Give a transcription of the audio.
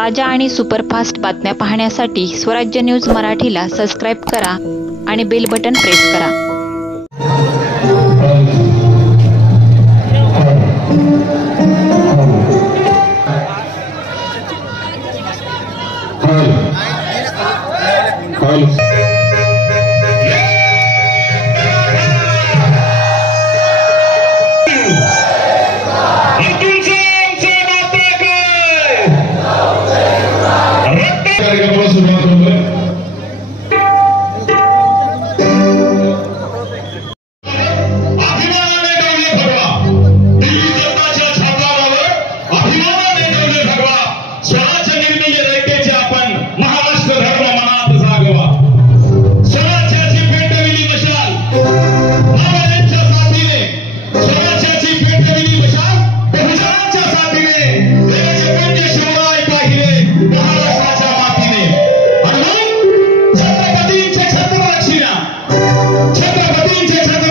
ताज्या आणि सुपरफास्ट बातम्या पाहण्यासाठी स्वराज्य न्यूज मराठीला सबस्क्राईब करा आणि बेल बटन प्रेस करा। छत्रपतींचे